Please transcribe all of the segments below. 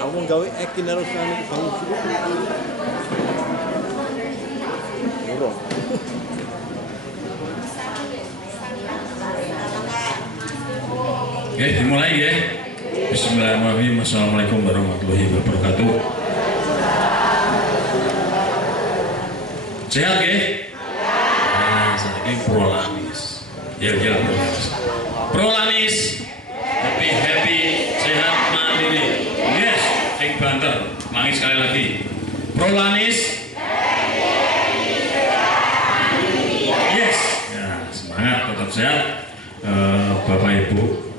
Kamu gawe ekin harus nang bangun suku. Murah. Oke, dimulai ya. Bismillahirrahmanirrahim. Assalamualaikum warahmatullahi wabarakatuh. Sehat ya? Nah, saat ini prolanis. Ya, prolanis. Prolanis. Happy, sehat, mandiri. Yes, sing banter. Ulangi sekali lagi. Prolanis. Yes. Ya, semangat, tetap sehat. Bapak Ibu,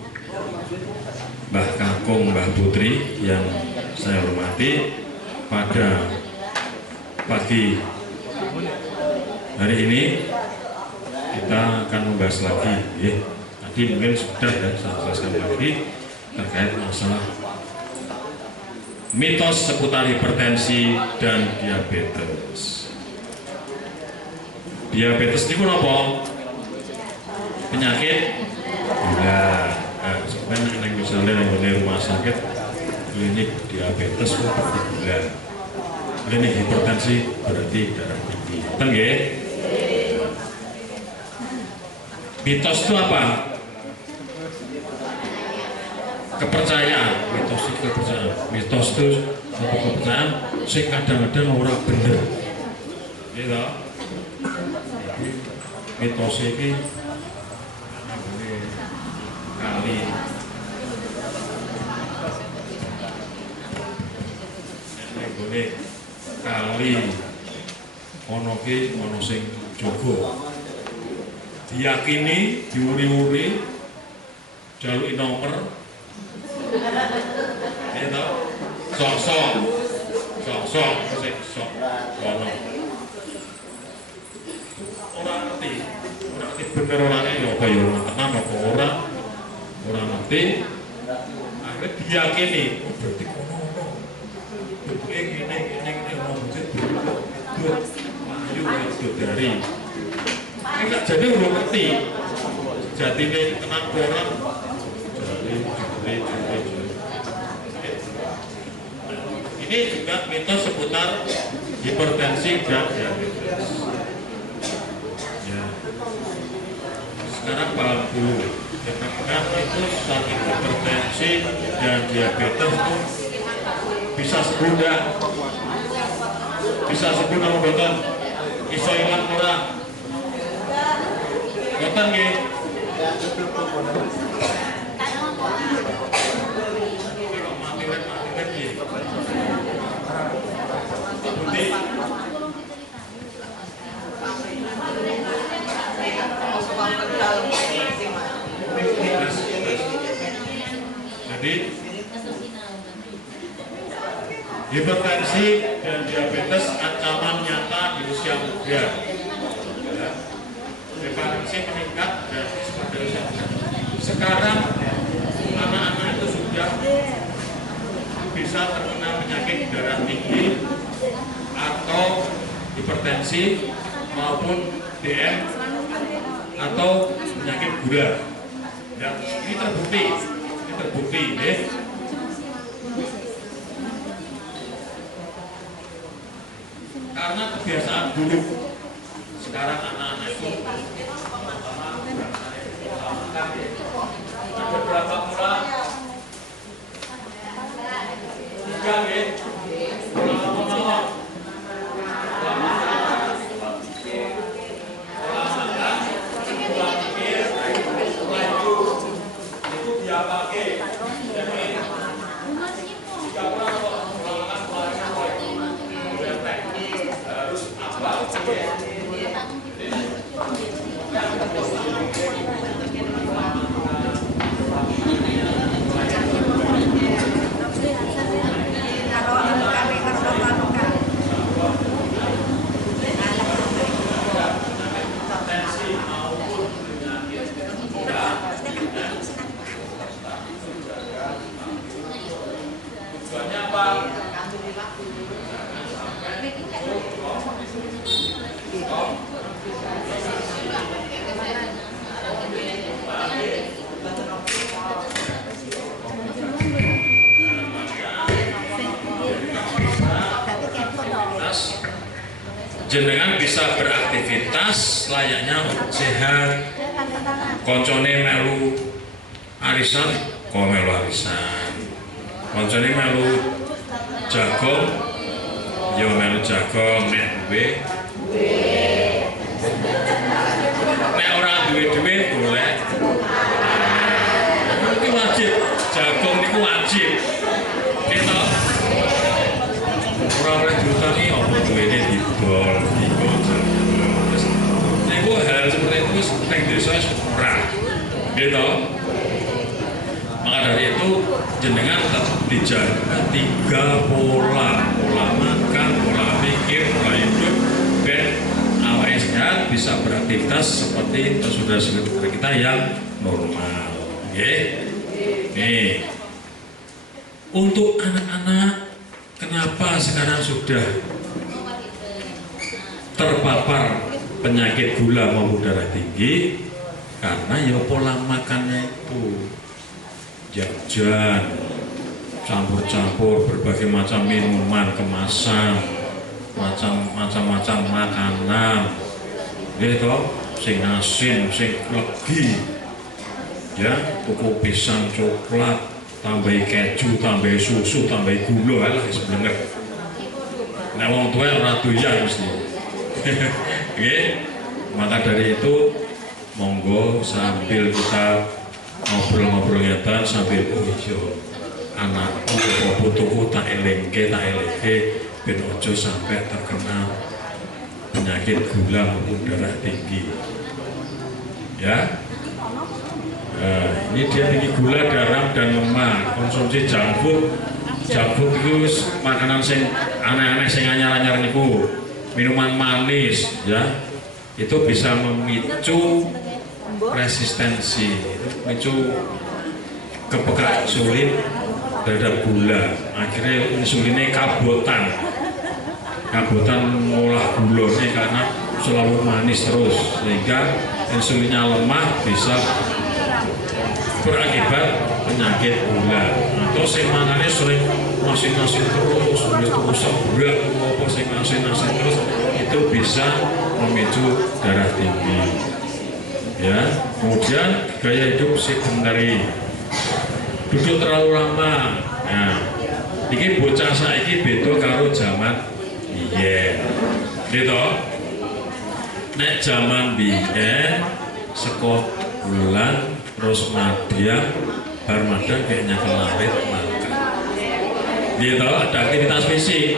Mbah Kakung, Mbah Putri yang saya hormati, pada pagi hari ini kita akan membahas lagi ya. Tadi mungkin sudah ya saya jelaskan lagi terkait masalah mitos seputar hipertensi dan diabetes. Diabetes itu apa? Penyakit gula. Sebenarnya misalnya di rumah sakit klinik diabetes berarti gula, klinik hipertensi berarti darah tinggi. Betul ya? Mitos itu apa? Kepercayaan. Mitos itu kepercayaan. Mitos itu satu kepercayaan sing kadang-kadang ora bener. Gitu. Mitos ini kali kali ono sing jogo diyakini diuri-uri jaluki nomor itu sok ono ora ngerti bener orangnya ya apa ya tenan apa orang ngerti akhirnya diyakini berarti ini orang bujit ayo dari ini gak jadi orang ngerti jadi ini tenang orang ini juga mitos seputar hipertensi dan diabetes ya. Sekarang paham dulu kan itu sakit hipertensi dan diabetes itu bisa sebunda betul iso ilang ora betul nggih jadi hipertensi dan diabetes ancaman nyata di usia muda. Prevalensi meningkat dan pada usia muda. Sekarang anak-anak itu sudah bisa terkena penyakit darah tinggi atau hipertensi maupun DM atau penyakit gula. Ya, ini terbukti ya. Karena kebiasaan dulu sekarang anak-anak itu ada berapa mula? 3 ya? jenengan bisa beraktivitas layaknya sehat. Koncone melu arisan, kok melu arisan. Koncone melu jagong, ya melu jagong. Nek duwe, nek ora duwe golek. Ini wajib, jagong niku wajib. Kita ora oleh diutangi apa duwene didol, digojol. Niku hal seperti itu ning desa ora. Gitu. Maka dari itu jenengan tetap dijaga 3 pola makan, pola pikir, pola hidup, dan awalnya sehat bisa beraktivitas seperti saudara-saudara kita yang normal. Nih, untuk anak-anak, kenapa sekarang sudah terpapar penyakit gula maupun darah tinggi? Karena ya pola makannya itu jajan, campur-campur berbagai macam minuman kemasan, macam-macam makanan, gitu, sing asin, sing legi, ya, tuku pisang coklat, tambah keju, tambah susu, tambah gula, lah sebenarnya. Nah, wong tua ora doyan mesti. Maka dari itu, monggo sambil kita ngobrol-ngobrol ngetan sambil anak butuhku tak elengke ben ojo sampai terkena penyakit gula maupun darah tinggi. Ya, ini dia tinggi gula, darah dan lemak. Konsumsi junk food itu makanan sing aneh-aneh sing anyar-anyar niku, minuman manis, ya, itu bisa memicu resistensi, memicu kepekaan insulin terhadap gula. Akhirnya insulinnya kabotan ngolah gulanya karena selalu manis terus, sehingga insulinnya lemah, bisa berakibat penyakit gula. Atau sing mangannya sering nasi terus, berat apa sing nasi terus, itu bisa memicu darah tinggi. Ya, kemudian gaya hidup sedentari, duduk terlalu lama. Nah, ini bocah saiki beda karo zaman biyen. Gitu. Nek zaman biyen seko bulan terus madya bar madya kayaknya kelawet makan. Gitu, ada aktivitas fisik.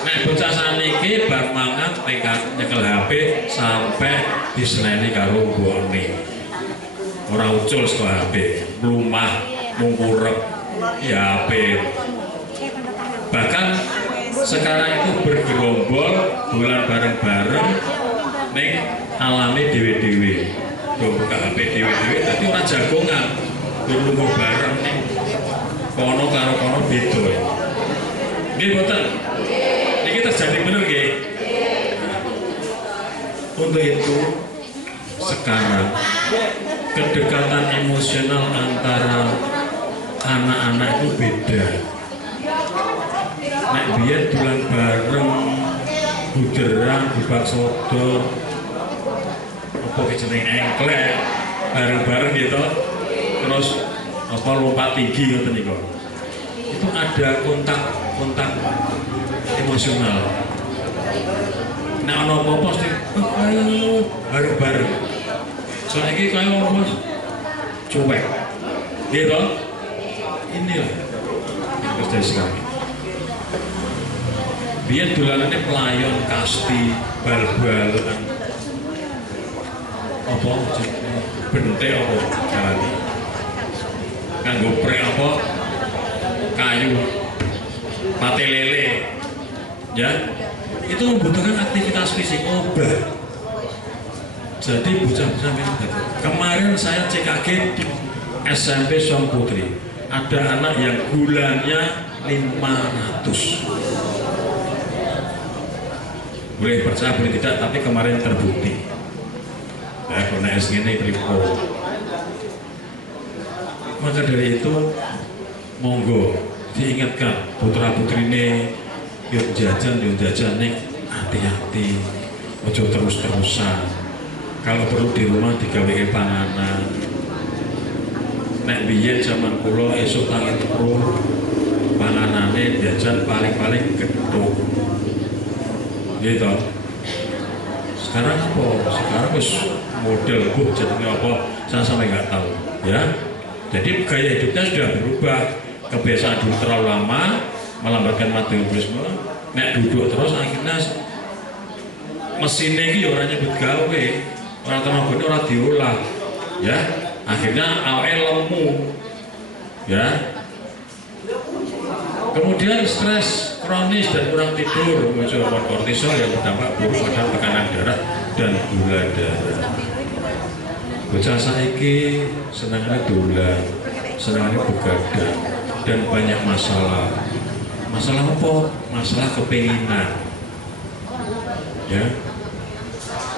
Nek bocah saniki bar mangan nekat nyekel HP sampai diseneni karo mbokne. Ora ucul saka HP, mlumah mungkurep ya HP. Bahkan sekarang itu bergerombol bulan bareng-bareng ning alami dhewe-dhewe. Buka HP dhewe-dhewe dadi ora jagongan. Lungguh bareng ning kono karo kono beda. Nggih boten. Ini terjadi benar nggih? Untuk itu sekarang kedekatan emosional antara anak-anak itu beda. Nek biyen dolan bareng, buderan, bubak sodor, apa jeneng engklek, bareng-bareng gitu. Terus apa lompat tinggi ngoten niku. Itu ada kontak emosional. Nek ana apa-apa mesti ayo bareng-bareng. Saiki kaya wong cuek. Gitu. Inilah yang terjadi sekarang. Biar dolanane pelayon, kasti, bal-balan. Apa bentek apa carane? Kanggo prek apa? Kayu. Pate lele. Ya. Itu membutuhkan aktivitas fisik, obat. Jadi bocah-bocah minum gitu. Kemarin saya CKG di SMP Song Putri, ada anak yang gulanya 500. Boleh percaya boleh tidak, tapi kemarin terbukti. Ya, karena SGN Kripo. Maka dari itu, monggo diingatkan putra putri ini yuk jajan nih hati-hati, ojo terus-terusan. Kalau perlu di rumah digawe panganan. Nek biyen zaman kula esuk tangi turu panganane jajan paling-paling gethuk. Gitu. Sekarang apa? Sekarang wis model jenenge apa? Saya sampai nggak tahu, ya. Jadi gaya hidupnya sudah berubah. Kebiasaan dulu terlalu lama melambatkan metabolisme. Nek duduk terus akhirnya mesinnya ini orang nyebut gawe, orang tenaganya orang diolah, ya. Akhirnya awalnya lemu, ya. Kemudian stres kronis dan kurang tidur, muncul hormon kortisol yang berdampak buruk pada tekanan darah dan gula darah. Bocah saiki senangnya dolan, senangnya begadang, dan banyak masalah. Masalah apa? Masalah kepenginan. Ya,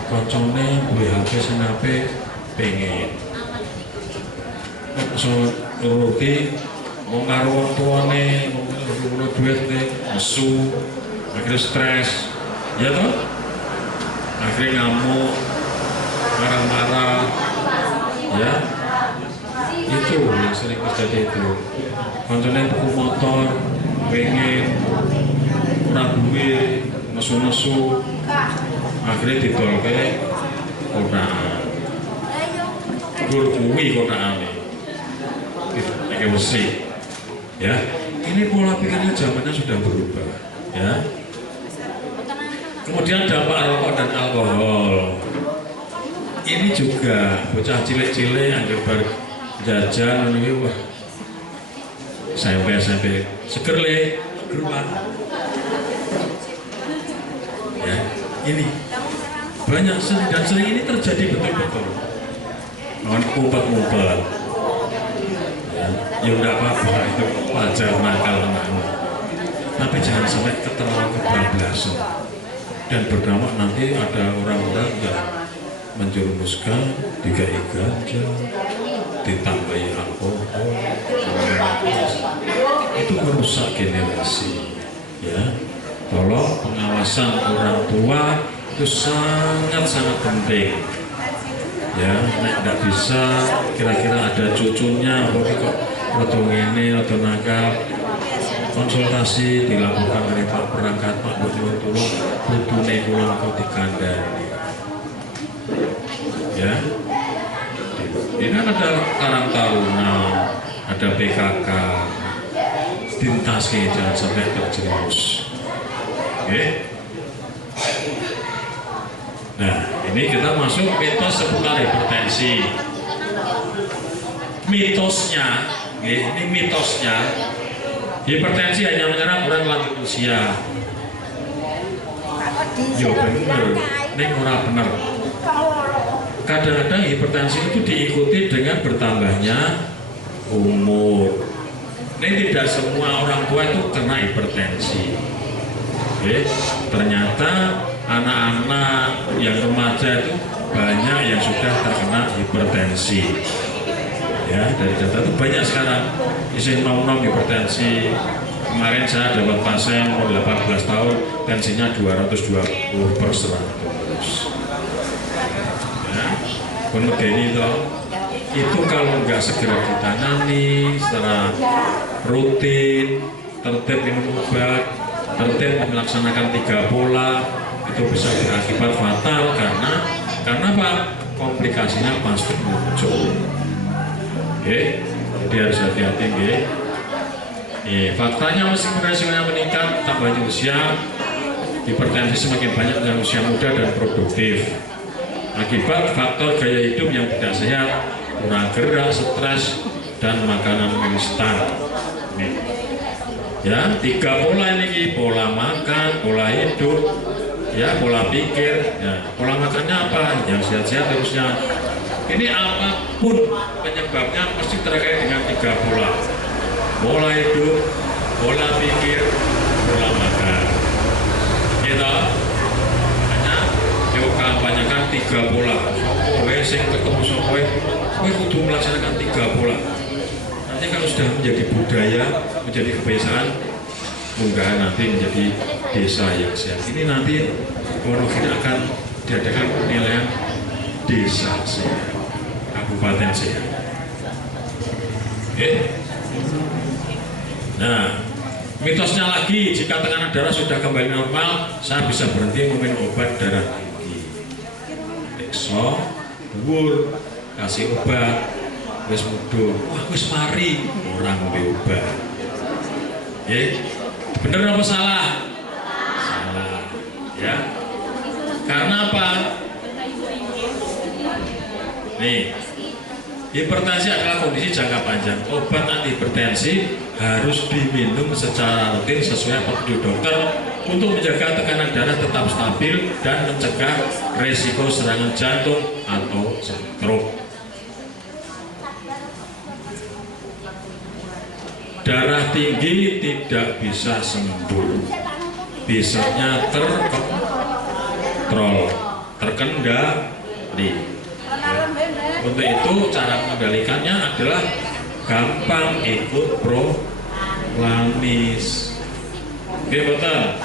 koncone duwe HP senape pengen. So nuruti wong karo wong tuane, wong ngono duit nesu, akhirnya stres, ya toh? Akhirnya ngamuk, marah-marah, ya. Itu yang sering terjadi itu. Koncone tuku motor, pengen kurang duit, nesu-nesu, akhirnya ditolke kotaan. Gur kuwi kotaane. Pakai besi, ya. Ini pola pikirnya zamannya sudah berubah, ya. Kemudian dampak rokok dan alkohol. Ini juga bocah cilik-cilik yang berjajan, ini wah, SMP seger le, gerubah. Ya, ini banyak sering dan sering ini terjadi betul-betul. Ngumpet-ngumpet. Ya udah apa-apa, itu wajar nakal anak-anak. Tapi jangan sampai keterlaluan kebablasan dan berdampak nanti ada orang-orang yang menjerumuskan digai ganja, ditambahi alkohol, itu merusak generasi. Ya, tolong pengawasan orang tua itu sangat-sangat penting. Ya, tidak bisa kira-kira ada cucunya, kok atau ini atau nakal, konsultasi dilakukan dari Pak Perangkat, Pak Bujur Tulung, Budune Pulang kau dikandani. Ya, ini kan ada Karang Taruna, ada PKK, tintas jangan sampai terjerumus. Oke. Nah, ini kita masuk mitos seputar hipertensi. Mitosnya, ini mitosnya, hipertensi hanya menyerang orang lanjut usia. Yo bener, ini ora bener. Kadang-kadang hipertensi itu diikuti dengan bertambahnya umur. Ini tidak semua orang tua itu kena hipertensi. Oke, ternyata anak-anak yang remaja itu banyak yang sudah terkena hipertensi. Ya, dari data itu banyak sekarang isi nom-nom hipertensi. Kemarin saya dapat pasien umur 18 tahun, tensinya 220/100. Ya, penmedeni itu kalau nggak segera ditangani secara rutin, tertib minum obat, tertib melaksanakan 3 pola, itu bisa berakibat fatal karena apa? Komplikasinya pasti muncul. Oke, jadi harus hati-hati, oke. Faktanya meskipun resikonya meningkat, tambahnya usia, hipertensi semakin banyak dengan usia muda dan produktif. Akibat faktor gaya hidup yang tidak sehat, kurang gerak, stres, dan makanan instan. Ya, 3 pola ini, pola makan, pola hidup, ya, pola pikir, ya, pola makannya apa? Yang sehat-sehat harusnya. Ini apapun penyebabnya pasti terkait dengan 3 pola. Pola hidup, pola pikir, pola makan. Kita hanya yuk kampanyekan 3 pola. Sokowe sing ketemu sokowe, kowe kudu melaksanakan 3 pola. Nanti kalau sudah menjadi budaya, menjadi kebiasaan, Munggahan nanti menjadi desa yang sehat. Ini nanti Wonogiri akan diadakan penilaian desa sehat, kabupaten sehat. Oke. Nah, mitosnya lagi, jika tekanan darah sudah kembali normal, saya bisa berhenti meminum obat darah tinggi. Ekso, dhuwur, kasih obat, wis mudhun, wah wis mari, orang ngombe obat. Ya, bener apa salah? Salah, ya. Karena apa? Nih, hipertensi adalah kondisi jangka panjang. Obat antihipertensi harus diminum secara rutin sesuai petunjuk dokter untuk menjaga tekanan darah tetap stabil dan mencegah resiko serangan jantung atau stroke. Darah tinggi tidak bisa sembuh, bisanya terkontrol, terkendali. Untuk itu cara mengendalikannya adalah gampang ikut prolanis. Oke betul.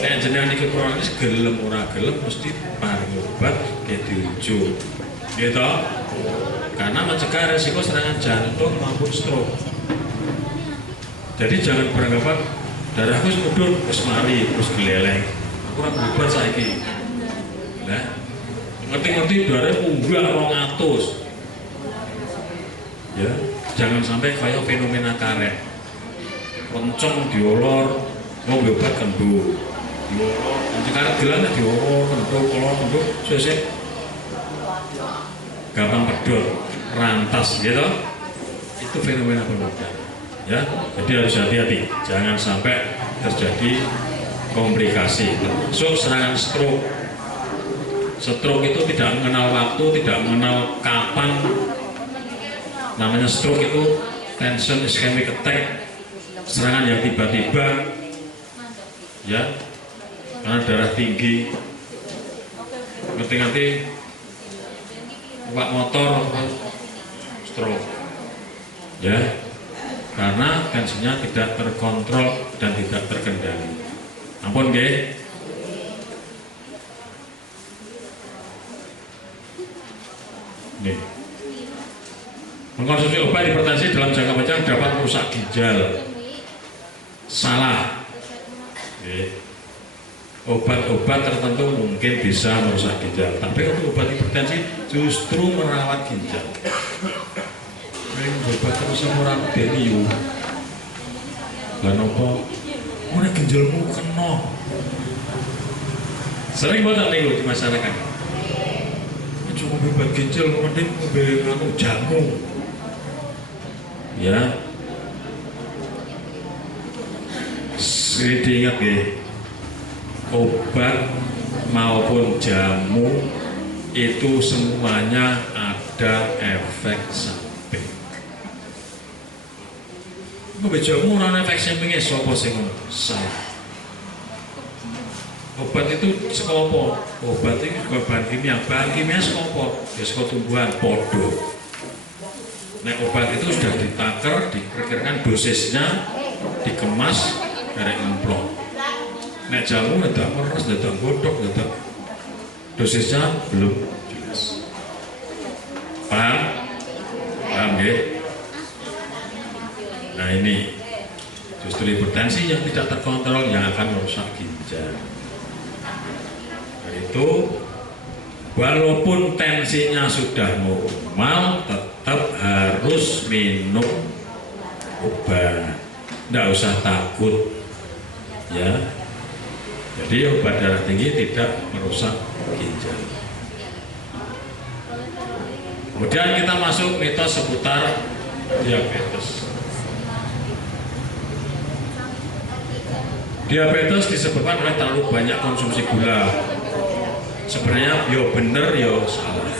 Saya jenengan ikut prolanis gelem ora gelem mesti paring obat ke dirujuk. Gitu. Karena mencegah resiko serangan jantung maupun stroke. Jadi jangan beranggapan darahku wis mudhun wis mari terus geleleng. Aku ora obat saiki. Nah, ngerti-ngerti darah munggah 200. Ya, jangan sampai kayak fenomena karet. Loncong diolor, ngombe obat kembung. Diolor, nanti karet gelang diolor, kembung, sesek. Gampang pedot, rantas gitu. Itu fenomena pembuluh. Ya, jadi harus hati-hati, jangan sampai terjadi komplikasi. So, serangan stroke. Stroke itu tidak mengenal waktu, tidak mengenal kapan. Namanya stroke itu tension ischemic attack, serangan yang tiba-tiba, ya, karena darah tinggi. Ngerti-ngerti, numpak motor, stroke, ya. Karena tensinya tidak terkontrol dan tidak terkendali. Ampun nggih. Nih. Mengkonsumsi obat hipertensi dalam jangka panjang dapat merusak ginjal. Salah. Nih. Obat-obat tertentu mungkin bisa merusak ginjal, tapi untuk obat hipertensi justru merawat ginjal. Obat terus orang deniu lan apa ora ginjalmu kena sering banget nih di masyarakat cuma obat ginjal mending ngombe jamu ya sering diingat ya obat maupun jamu itu semuanya ada efek samping. Jamu ora efek sampinge sapa sing salah. Obat itu saka apa? Obat itu juga bahan kimia. Bahan kimia saka apa? Ya saka tumbuhan podo. Nek obat itu sudah ditaker, diperkirakan dosisnya, dikemas dari emplok. Nek jamu dadak meres, dadak godhok, dadak dosisnya belum jelas. Paham? Paham nggih? Nah ini justru hipertensi yang tidak terkontrol yang akan merusak ginjal. Nah, itu walaupun tensinya sudah normal tetap harus minum obat. Tidak usah takut ya. Jadi obat darah tinggi tidak merusak ginjal. Kemudian kita masuk mitos seputar diabetes. Diabetes disebabkan oleh terlalu banyak konsumsi gula. Sebenarnya yo bener yo salah.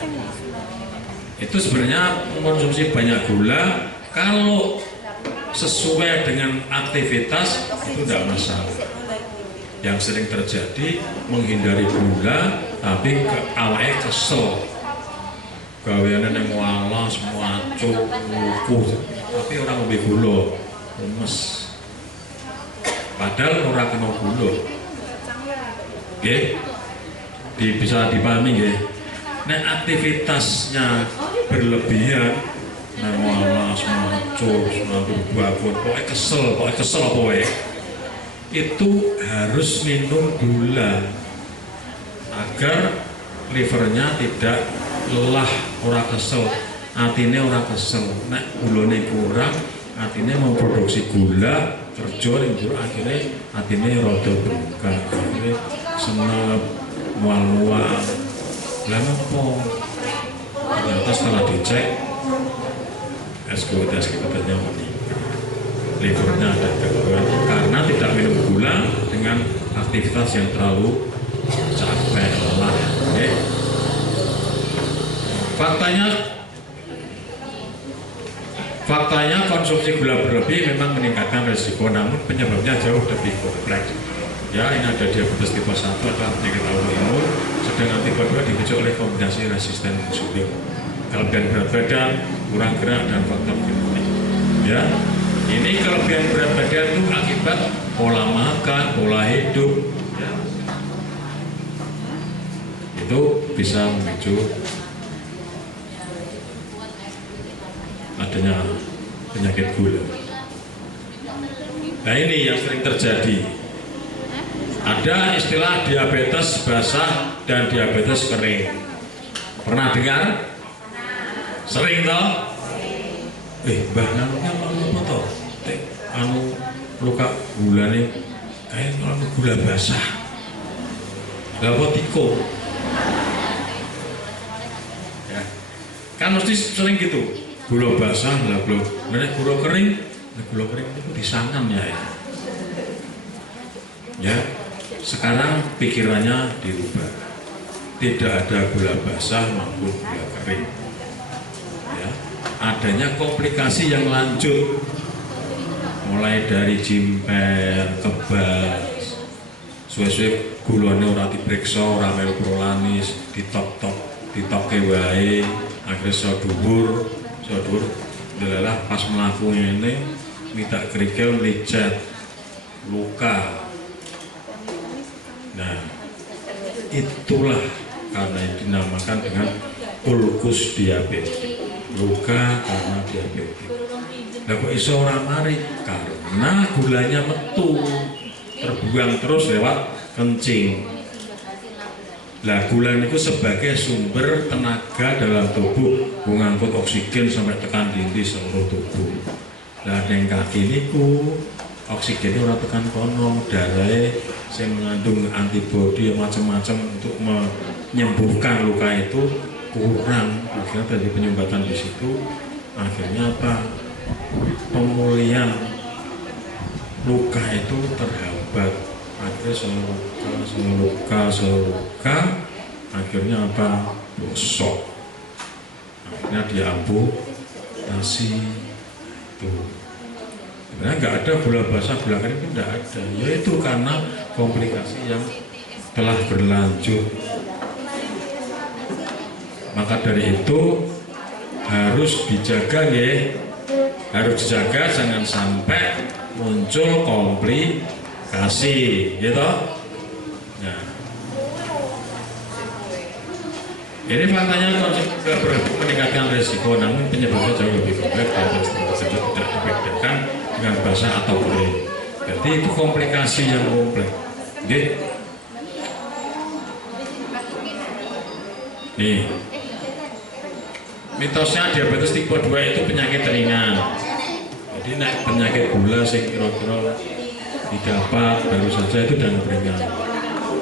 Itu sebenarnya mengkonsumsi banyak gula kalau sesuai dengan aktivitas itu tidak masalah. Yang sering terjadi menghindari gula tapi awalnya kesel. Gaweane yang walas, muacuk, ngukuh, tapi orang lebih gula, lemes. Padahal ora kena gula. Nggih. Bisa dipahami nggih. Nek aktivitasnya berlebihan, nek malas, macul, semanggur babon, pokoknya kesel apa wae. Itu harus minum gula agar livernya tidak lelah, ora kesel, atine ora kesel. Nek gulane kurang, atine memproduksi gula, kerja ning jero akhirnya atine rada bengkak, akhirnya senep, mual-mual. Lah nopo? Ternyata setelah dicek SGOT katanya livernya ada gangguan karena tidak minum gula dengan aktivitas yang terlalu capek, lelah. Okay. Faktanya konsumsi gula berlebih memang meningkatkan resiko, namun penyebabnya jauh lebih kompleks. Ya, ini ada diabetes tipe 1 adalah penyakit autoimun, sedangkan tipe 2 dipicu oleh kombinasi resisten insulin, kelebihan berat badan, kurang gerak, dan faktor genetik. Ya, ini kelebihan berat badan itu akibat pola makan, pola hidup. Ya. Itu bisa memicu adanya penyakit gula. Nah, ini yang sering terjadi. Ada istilah diabetes basah dan diabetes kering. Pernah dengar? Sering toh? Mbah nanunya apa toh? Anu luka gula nih, kayak anu gula basah. Apa tiko? Ya. Kan mesti sering gitu. Gula basah, gula kering itu disangan ya. Ya. Sekarang pikirannya dirubah, tidak ada gula basah maupun gula kering. Ya, adanya komplikasi yang lanjut, mulai dari jimper, kebas, suwe-suwe gulane ora diperiksa, ora melu prolanis, ditop wae, akhirnya dhuwur, delalah pas mlaku ngene, mitak kerikil licet, luka. Nah, itulah karena yang dinamakan dengan ulkus diabetes, luka karena diabetes. Nah, kok iso ora mari? Karena gulanya metu, terbuang terus lewat kencing. Nah, gula itu sebagai sumber tenaga dalam tubuh, mengangkut oksigen sampai tekan inti seluruh tubuh. Nah, yang kaki niku oksigen ora tekan kono, darahnya yang mengandung antibodi macam-macam untuk menyembuhkan luka itu kurang, akhirnya dari penyumbatan di situ, akhirnya apa? Pemulihan luka itu terhambat, akhirnya seluruh luka, akhirnya apa? Bosok, akhirnya diamputasi itu. Sebenarnya nggak ada gula basah, gula kering itu nggak ada, yaitu karena komplikasi yang telah berlanjut. Maka dari itu harus dijaga ya, harus dijaga jangan sampai muncul komplikasi, gitu. Nah, ini faktanya konsumsi gula berlebih meningkatkan resiko, namun penyebabnya jauh lebih kompleks dan tidak dibedakan dengan basah atau kering. Jadi itu komplikasi yang kompleks. Oke. Nih, mitosnya diabetes tipe 2 itu penyakit ringan. Jadi naik penyakit gula sing kira-kira didapat baru saja itu dan ringan.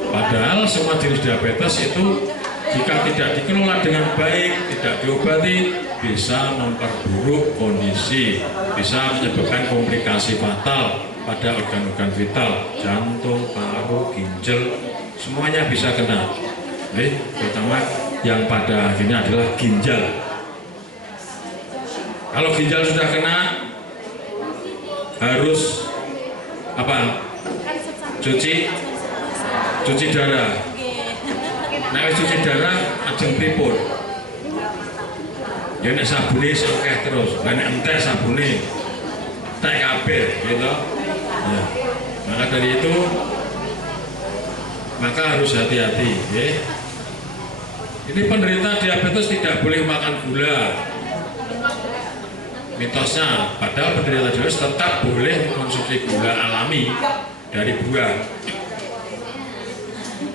Padahal semua jenis diabetes itu jika tidak dikelola dengan baik, tidak diobati, bisa memperburuk kondisi, bisa menyebabkan komplikasi fatal pada organ-organ vital, jantung, paru, ginjal, semuanya bisa kena. Terutama yang pada akhirnya adalah ginjal. Kalau ginjal sudah kena, harus apa? Cuci darah. Nah, cuci darah ajeng pripun? Ya nek sabune akeh terus, nek entek sabune tak kabeh gitu. Ya. Maka dari itu, maka harus hati-hati. Ya. Ini penderita diabetes tidak boleh makan gula. Mitosnya, padahal penderita diabetes tetap boleh mengkonsumsi gula alami dari buah.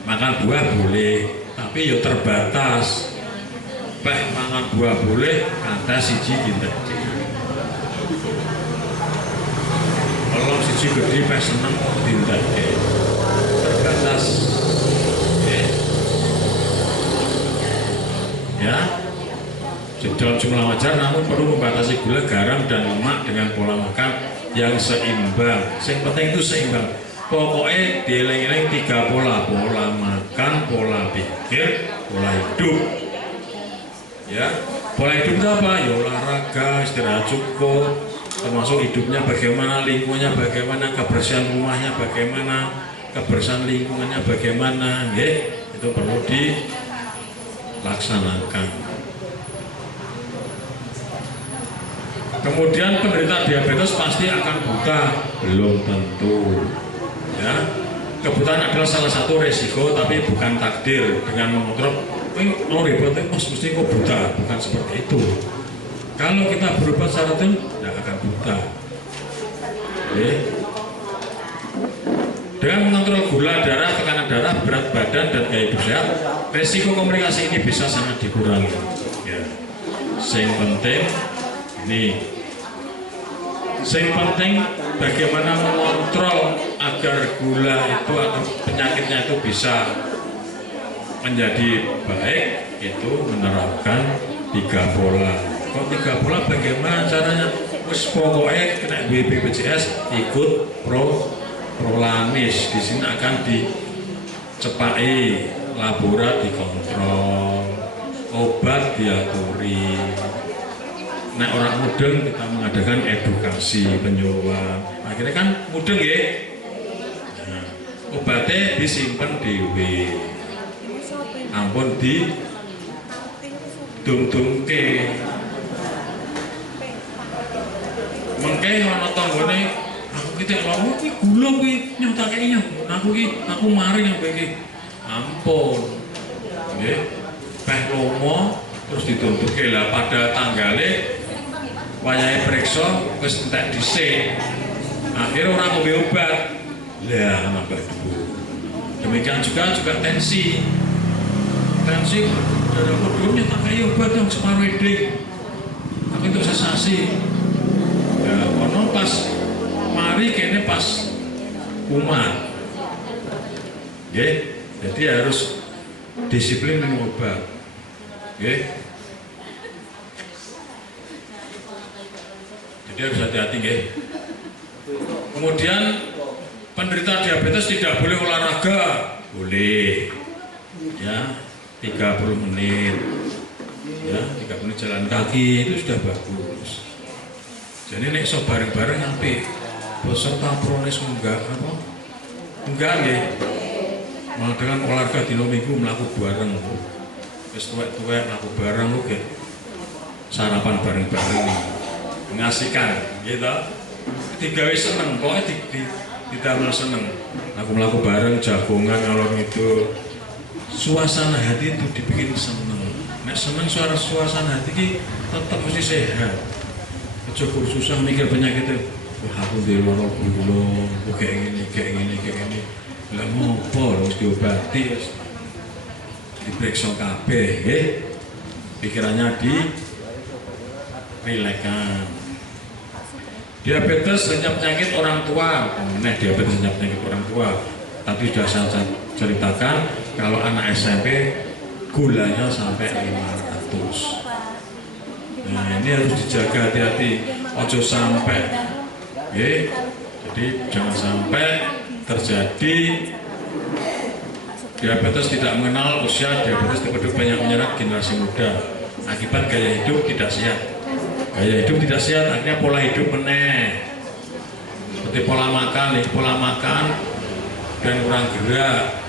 Makan buah boleh, tapi ya terbatas. Makan buah boleh, kata siji dinten. Kalau siji gede pas seneng dinten. Terbatas. Ya. Dalam jumlah wajar, namun perlu membatasi gula, garam, dan lemak dengan pola makan yang seimbang. Yang penting itu seimbang. Pokoknya dieling-eling 3 pola: pola makan, pola pikir, pola hidup. Ya, pola hidup itu apa? Ya olahraga, istirahat cukup, termasuk hidupnya bagaimana, lingkungannya bagaimana, kebersihan rumahnya bagaimana, kebersihan lingkungannya bagaimana, ya, itu perlu dilaksanakan. Kemudian penderita diabetes pasti akan buta, belum tentu. Ya, kebutaan adalah salah satu resiko, tapi bukan takdir. Dengan mengontrol, repotnya mas mesti kok buta, bukan seperti itu. Kalau kita berobat secara rutin, tidak akan buta. Oke. Dengan mengontrol gula darah, tekanan darah, berat badan, dan gaya hidup sehat, resiko komplikasi ini bisa sangat dikurangi. Ya. Yang penting ini. Yang penting bagaimana mengontrol agar gula itu atau penyakitnya itu bisa menjadi baik, itu menerapkan 3 pola. Kok 3 pola bagaimana caranya? Wes pokoknya kena BPJS ikut Prolanis. Di sini akan dicepai, laborat dikontrol, obat diaturi. Nah, orang mudeng kita mengadakan edukasi penyuluhan. Akhirnya kan mudeng ya. Nah, obatnya disimpan dewe. Ampun di dung-dungke. Mengke ana tanggane aku ki tek lho iki gula kuwi nyotake nyong. Aku mari yang iki. Ampun. Nggih. Peh lomo terus diduntuke lah pada tanggale wayahe periksa wis entek dhisik. Akhirnya orang ngombe obat. Lah nambah dhuwur. Demikian juga tensi. Tensi darahku dhuwur tak kaya obat yang separuh eding. Tapi untuk sensasi. Ya ono pas mari kene pas kumat. Nggih. Jadi harus disiplin minum obat. Nggih. Jadi harus hati-hati nggih. Kemudian penderita diabetes tidak boleh olahraga. Boleh. Ya, 30 menit. Ya, 30 menit jalan kaki itu sudah bagus. Jadi nek so bareng-bareng apik. Peserta Pronis enggak apa? Enggak nggih. Malah dengan olahraga dino minggu mlaku bareng. Wis tuwek-tuwek mlaku bareng lho nggih. Sarapan bareng-bareng. Mengasihkan gitu. Digawe seneng, pokoknya didamel seneng. Laku-laku bareng, jagongan ngalor itu. Suasana hati itu dibikin seneng. Nek seneng suasana hati ini tetap mesti sehat. Aja susah mikir penyakitnya. Wah aku di loro gula, kayak gini. Lah ngopo harus diobati, diperiksa kabeh, pikirannya rilekkan. Diabetes hanya penyakit orang tua. Diabetes hanya penyakit orang tua. Tapi sudah saya ceritakan kalau anak SMP gulanya sampai 500. Nah ini harus dijaga hati-hati. Ojo sampai. Jadi jangan sampai terjadi diabetes tidak mengenal usia. Diabetes tipe 2 banyak menyerang generasi muda akibat gaya hidup tidak sehat. Gaya hidup tidak sehat, akhirnya pola hidup meneh. Seperti pola makan dan kurang gerak.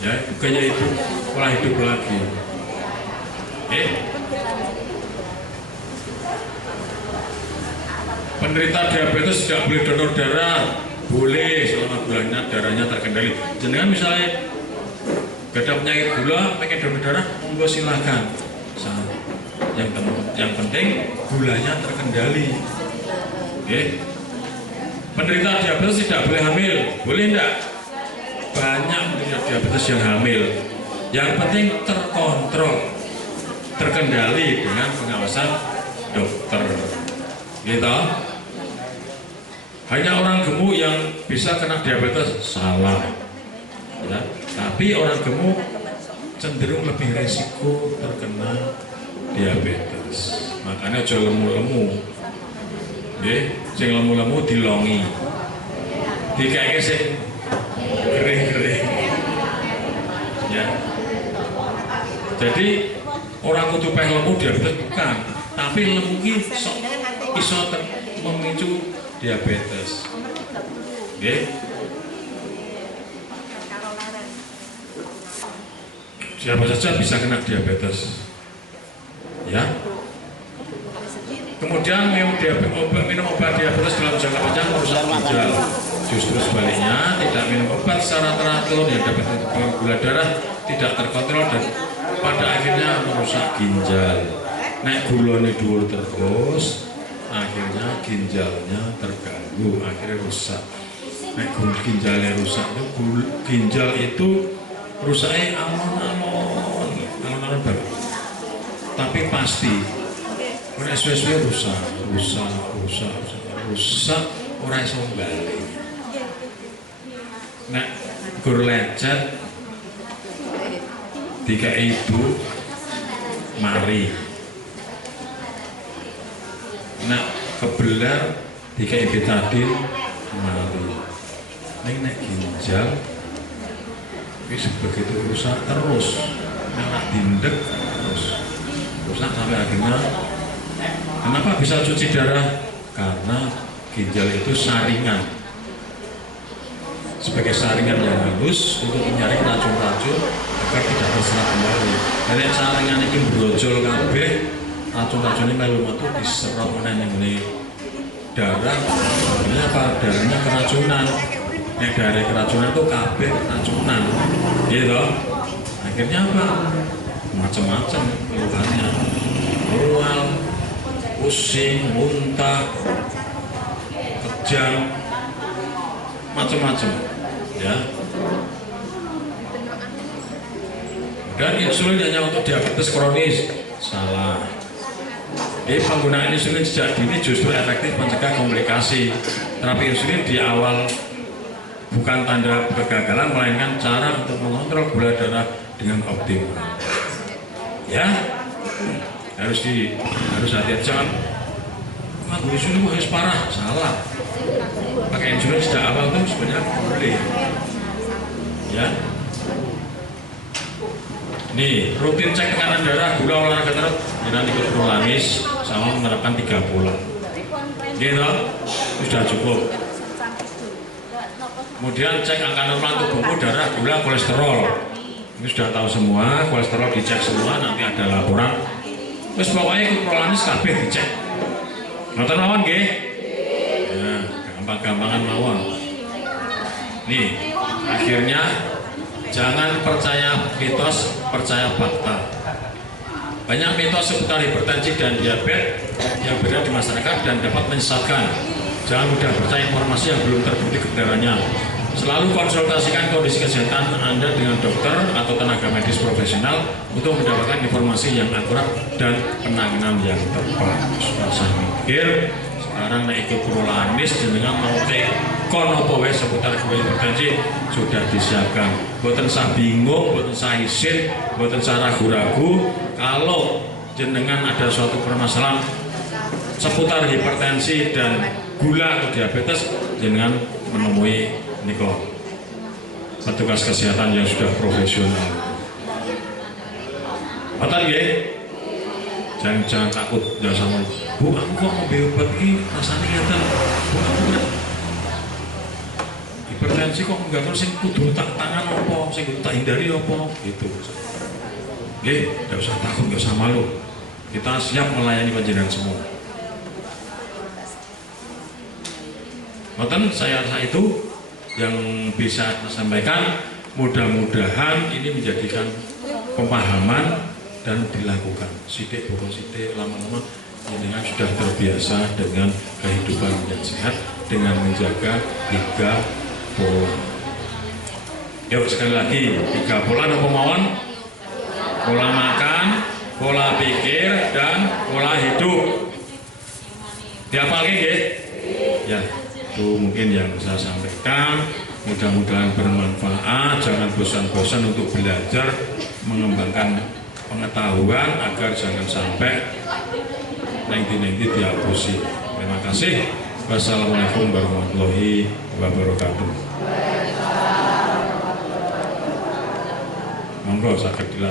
Ya, gaya hidup, pola hidup lagi. Penderita diabetes tidak boleh donor darah, boleh selama gula darahnya terkendali. Jenengan misalnya gak ada penyakit gula, pengen donor darah, monggo silahkan. Yang penting gulanya terkendali. Oke. Penderita diabetes tidak boleh hamil, boleh enggak? Banyak penderita diabetes yang hamil. Yang penting terkontrol, terkendali dengan pengawasan dokter. Gitu. Hanya orang gemuk yang bisa kena diabetes, salah. Ya. Tapi orang gemuk cenderung lebih resiko terkena diabetes. Makanya jangan lemu-lemu. Sing lemu-lemu dilongi. Dikake sing kering-kering. Ya. Jadi orang kudu peh lemu diabetes bukan, tapi lemu ki iso memicu diabetes. Nggih. Siapa saja bisa kena diabetes. Ya. Kemudian minum obat diabetes dalam jangka panjang merusak ginjal. Justru sebaliknya, tidak minum obat secara teratur yang dapat menyebabkan gula darah tidak terkontrol dan pada akhirnya merusak ginjal. Nek gulanya dhuwur terus, akhirnya ginjalnya terganggu, akhirnya rusak. Nek ginjalnya rusak, ginjal itu rusaknya alon-alon banget. Tapi pasti, kalau SWSW rusak, orang iso balik. Nek gur lecet, tiga ibu mari. Nek kebelar, tiga betadin mari. Nek ginjal, bisa begitu rusak terus, nek dindek terus rusak sampai akhirnya. Kenapa bisa cuci darah? Karena ginjal itu saringan, sebagai saringan yang halus untuk menyaring racun-racun agar tidak terserap kembali. Dari saringan ini brojol kabeh, racun-racun ini melu metu diserap meneh darah. Akhirnya apa? Darahnya keracunan. Nek darah keracunan itu kabeh keracunan, gitu. Akhirnya apa? Macam-macam keluhannya, mual, pusing, muntah, kejang, macam-macam, ya. Dan insulin hanya untuk diabetes kronis, salah. Jadi penggunaan insulin sejak dini justru efektif mencegah komplikasi. Terapi insulin di awal bukan tanda kegagalan, melainkan cara untuk mengontrol gula darah dengan optimal. Ya, harus hati-hati, jangan insulin harus parah, salah. Pakai insulin sejak awal itu sebenarnya boleh. Ya. Nih, rutin cek tekanan darah, gula, olahraga terus, dengan ikut prolamis sama menerapkan 3 pola. Gitu, sudah cukup. Kemudian cek angka normal tubuhmu, darah, gula, kolesterol. Ini sudah tahu semua, kolesterol dicek semua, nanti ada laporan. Terus pokoknya ikut prolamis kabeh dicek. Nonton mawon nggih? Ya, gampang-gampangan mawon. Nih, akhirnya jangan percaya mitos, percaya fakta. Banyak mitos seputar hipertensi dan diabetes yang beredar di masyarakat dan dapat menyesatkan. Jangan mudah percaya informasi yang belum terbukti kebenarannya. Selalu konsultasikan kondisi kesehatan Anda dengan dokter atau tenaga medis profesional untuk mendapatkan informasi yang akurat dan penanganan yang tepat. Saya mikir sekarang naik ke prolamis dengan mau kon apa wae seputar hipertensi sudah disiapkan. Boten sah bingung, boten sah isin, boten sah ragu-ragu. Kalau jenengan ada suatu permasalahan seputar hipertensi dan gula atau diabetes, jenengan menemui niko petugas kesehatan yang sudah profesional. Matan nggih? Jangan takut, jangan sama. Bu, aku kok mau obat ini rasanya ngeten. Bu, aku kan hipertensi kok enggak terus sing kudu tak tangan apa, sing kudu tak hindari apa gitu. Nggih, enggak usah takut, enggak usah malu. Kita siap melayani panjenengan semua. Matan saya itu yang bisa saya sampaikan. Mudah-mudahan ini menjadikan pemahaman dan dilakukan. Sidik pokok sidik, lama-lama jenengan sudah terbiasa dengan kehidupan yang sehat dengan menjaga 3 pola. Yuk sekali lagi 3 pola apa mawon? Pola makan, pola pikir, dan pola hidup. Dihafal nggih? Ya, itu mungkin yang saya sampaikan. Mudah-mudahan bermanfaat. Jangan bosan-bosan untuk belajar, mengembangkan pengetahuan agar jangan sampai nengti-nengti dihapusi. Terima kasih. Wassalamualaikum warahmatullahi wabarakatuh. Monggo saged dilanjutkan.